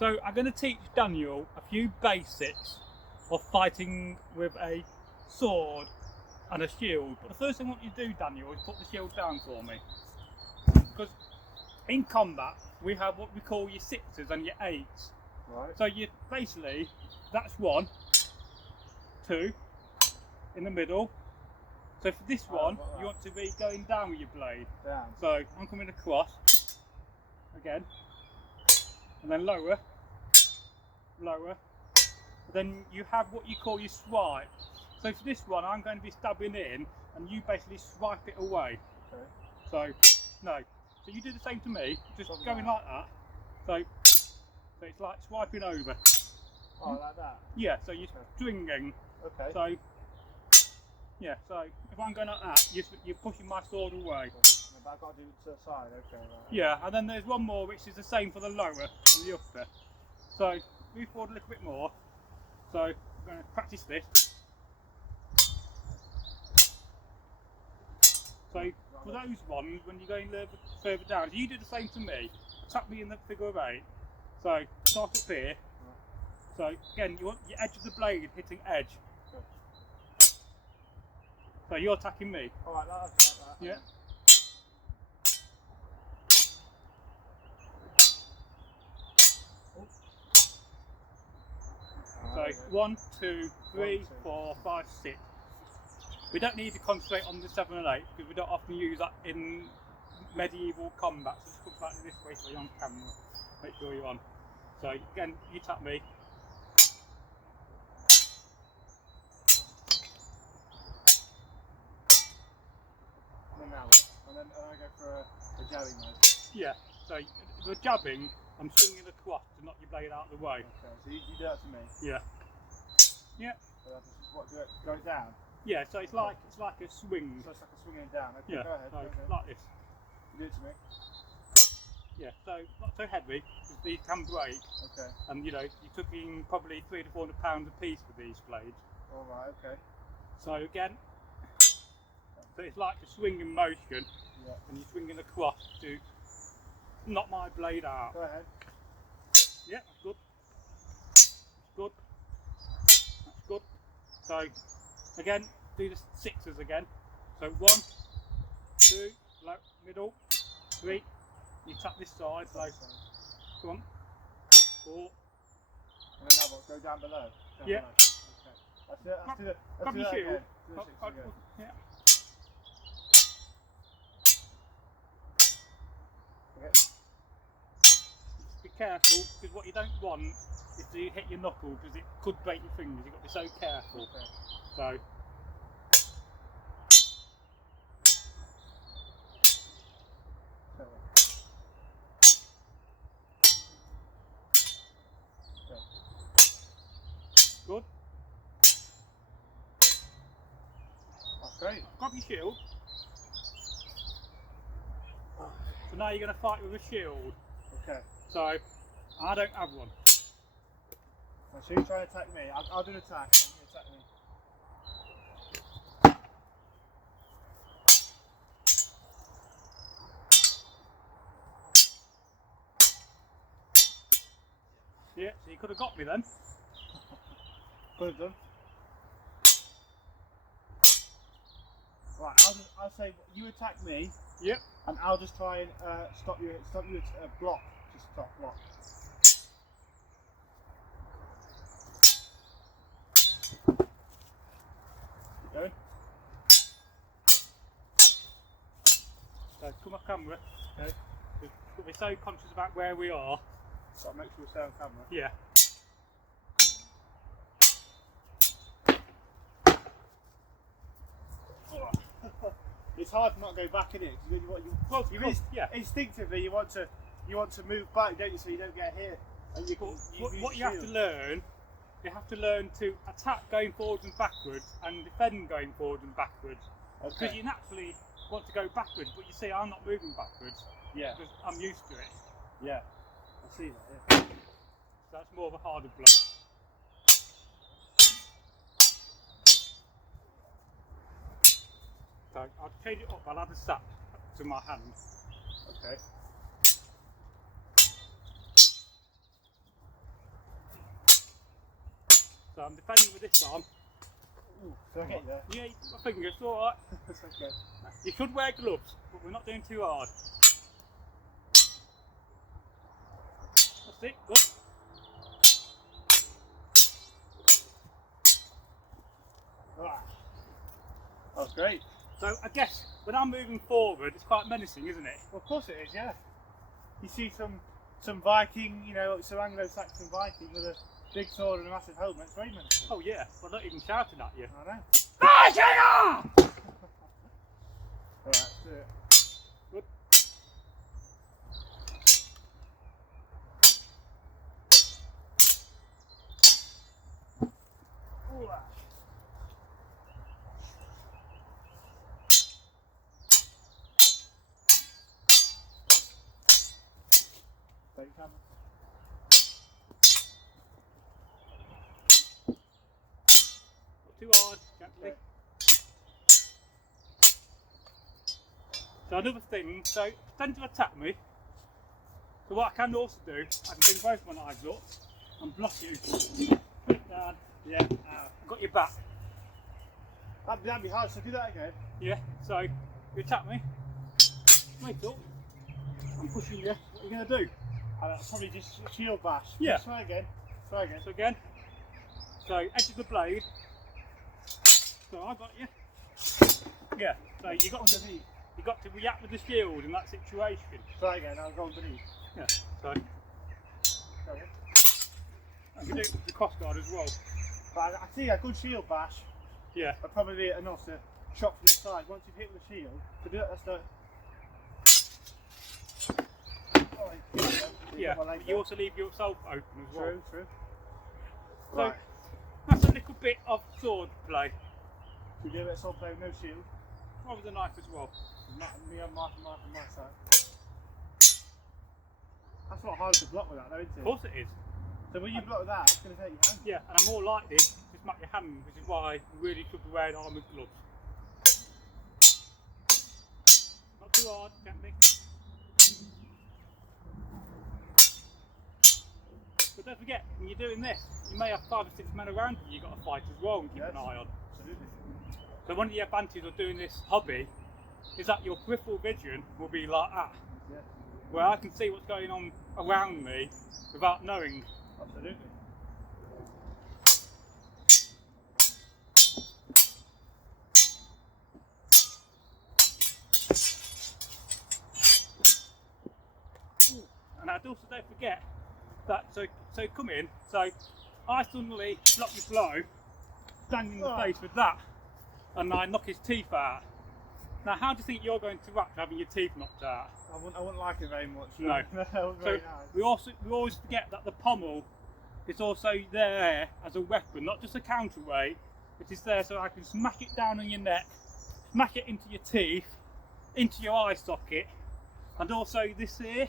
So I'm going to teach Daniel a few basics of fighting with a sword and a shield. But the first thing I want you to do, Daniel, is put the shield down for me. Because in combat, we have what we call your sixes and your eights. Right. So you basically, that's 1, 2, in the middle. So for this one, you want to be going down with your blade. Down. So I'm coming across, again, and then lower, lower. Then you have what you call your swipe. So for this one, I'm going to be stabbing in, and you basically swipe it away. Okay. So, no. So you do the same to me, just going like that. So it's like swiping over. Oh, like that? Yeah, so you're stringing. Okay. So, yeah, so if I'm going like that, you're pushing my sword away. But I've got to do it to the side, okay. Right. Yeah, and then there's one more which is the same for the lower and the upper. So, move forward a little bit more. So, I'm going to practice this. So, for those ones, when you're going a little bit further down, you do the same to me. Tap me in the figure of 8. So, start up here. So, again, you want your edge of the blade hitting edge. So, you're attacking me. Alright, like that. Yeah. So 1, 2, 3, 4, 5, 6. We don't need to concentrate on the 7 and 8 because we don't often use that in medieval combat. So just come back this way so you're on camera. Make sure you're on. So again, you tap me. And then I go for a jabbing motion. Yeah. So the jabbing, I'm swinging across to knock your blade out of the way. Okay. So you do that to me. Yeah. Yeah. So that's what do it go down. Yeah. So it's like a swing. So it's like a swinging down. Okay. Yeah. Go ahead. So like this. You do it to me. Yeah. So not so heavy because these can break. Okay. And you know you're talking probably 300 to 400 pounds a piece for these blades. All right. Okay. So again. So it's like a swinging motion, yeah. And you're swinging across to knock my blade out. Go ahead. Yeah, that's good. That's good. That's good. So again, do the sixes again. So 1, 2, middle, 3. You tap this side. So come on. 4. And then now what? Go down below. Yeah. Below. Okay. Let's do it. Grab your shield. Yeah. Be careful, because what you don't want is to hit your knuckle, because it could break your fingers. You've got to be so careful. Okay. So. Good. That's great. Grab your shield. So now you're going to fight with a shield. Okay. So, I don't have one. So you try to attack me. I'll do an attack and then you attack me. Yeah, so you could have got me then. Could have done. Right, I'll say you attack me. Yep. And I'll just try and stop you block. Just stop block. Keep going. So come off camera. Okay. We're so conscious about where we are. Got to make sure we stay on camera. Yeah. It's hard to not go back in it. Instinctively you want to move back, don't you? So you don't get hit. And what you have to learn, to attack going forwards and backwards, and defend going forwards and backwards. Okay. Because you naturally want to go backwards, but you see, I'm not moving backwards. Yeah. Because I'm used to it. Yeah. I see that. Yeah. So that's more of a harder blow. So I'll change it up. I'll add a sap to my hand. Okay. So I'm defending with this arm. Ooh, did I get you there? Yeah, my fingers, alright. That's okay. You should wear gloves, but we're not doing too hard. That's it, good. Ah, that was great. So I guess when I'm moving forward, it's quite menacing, isn't it? Well, of course it is, yeah. You see some Viking, you know, some Anglo-Saxon Viking with a big sword and a massive helmet. It's very menacing. Oh yeah, well not even shouting at you. I know. Viking! Alright, let's do it. Good. Ooh, ah. Take your time. Not too hard, gently. So another thing, so tend to attack me. So what I can also do, I can bring both my knives up and block you. Down. Yeah, got your back. That'd be hard, so do that again. Yeah, so you attack me, wait up, I'm pushing you, what are you going to do? I'll probably just shield bash. Yeah. Try again. Try again. So again, so edge of the blade, so I got you. Yeah, so you got to react with the shield in that situation. Try again, I'll go underneath. Yeah, so Go again. I can do it with the cross guard as well. But I see a good shield bash. Yeah. But probably enough to chop from the side. Once you've hit with the shield, to do it, let's do it. Oh, Yeah, but you also leave yourself open as well. True, true. So Right. that's a little bit of sword play. We do it sword play with no shield. Try with the knife as well. Me on my side. That's not hard to block with that though, isn't it? Of course it is. So when you block that, it's going to take your hand. Yeah, and I'm more likely to smack your hand, which is why you really should be wearing armoured gloves. Not too hard, gently. But don't forget, when you're doing this, you may have 5 or 6 men around you you've got to fight as well and keep Yes. an eye on. Absolutely. So one of the advantages of doing this hobby is that your peripheral vision will be like that, Yeah. where I can see what's going on around me without knowing. Absolutely. And I'd also don't forget that, so come in, so I suddenly block your blow, stand in the face with that, and I knock his teeth out. Now how do you think you're going to react having your teeth knocked out? I wouldn't like it very much. No. That was So very nice. we always forget that the pommel is also there as a weapon, not just a counterweight. It is there so I can smack it down on your neck, smack it into your teeth, into your eye socket, and also this here.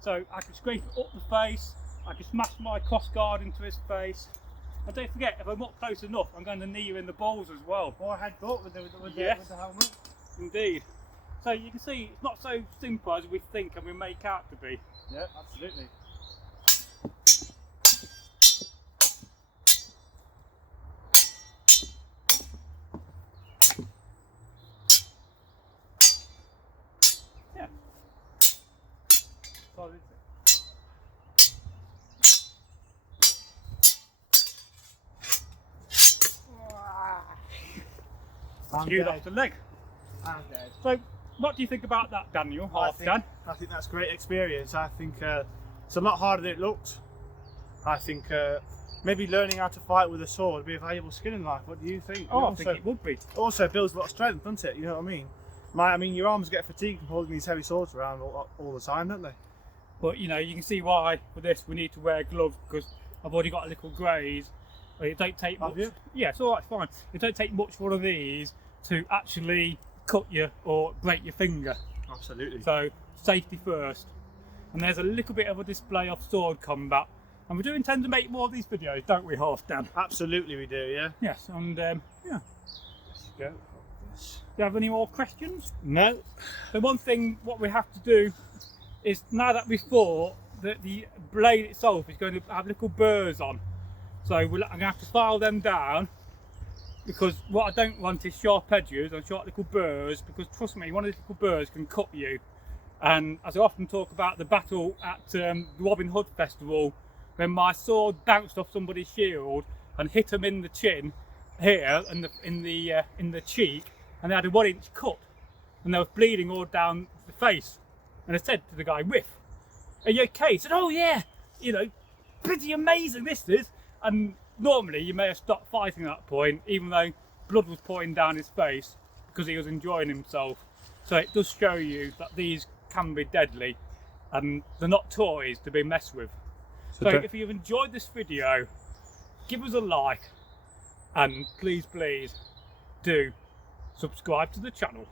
So I can scrape it up the face, I can smash my cross guard into his face. And don't forget, if I'm up close enough, I'm going to knee you in the balls as well. Or headbutt with the helmet. Indeed. So you can see it's not so simple as we think and we make out to be. Yeah, absolutely. Yeah. Solid, isn't it? I'm Skewed dead. off the leg. I'm dead. So what do you think about that, Daniel? Halfdan? I think that's a great experience. I think it's a lot harder than it looks. I think maybe learning how to fight with a sword would be a valuable skill in life. What do you think? Oh, I also, think it would be. also builds a lot of strength, doesn't it? You know what I mean? Your arms get fatigued from holding these heavy swords around all the time, don't they? But you know, you can see why with this we need to wear gloves because I've already got a little graze. It don't take much. Have you? Yeah, it's alright, fine. It don't take much for one of these to actually cut you or break your finger. Absolutely. So safety first. And there's a little bit of a display of sword combat. And we do intend to make more of these videos, don't we, Halfdan? Absolutely, we do. Yeah. Yes, and yeah. Let's go. Do you have any more questions? No. So one thing, what we have to do is now that we thought that the blade itself is going to have little burrs on. So I'm going to have to file them down, because what I don't want is sharp edges and sharp little burrs, because trust me, one of these little burrs can cut you. And as I often talk about the battle at the Robin Hood Festival, when my sword bounced off somebody's shield and hit them in the chin here and in the cheek, and they had a 1-inch cut and they were bleeding all down the face. And I said to the guy, "Whiff, are you okay?" He said, "Oh yeah, you know, pretty amazing this is." And normally you may have stopped fighting at that point, even though blood was pouring down his face, because he was enjoying himself. So it does show you that these can be deadly and they're not toys to be messed with. So if you've enjoyed this video, give us a like, and please do subscribe to the channel.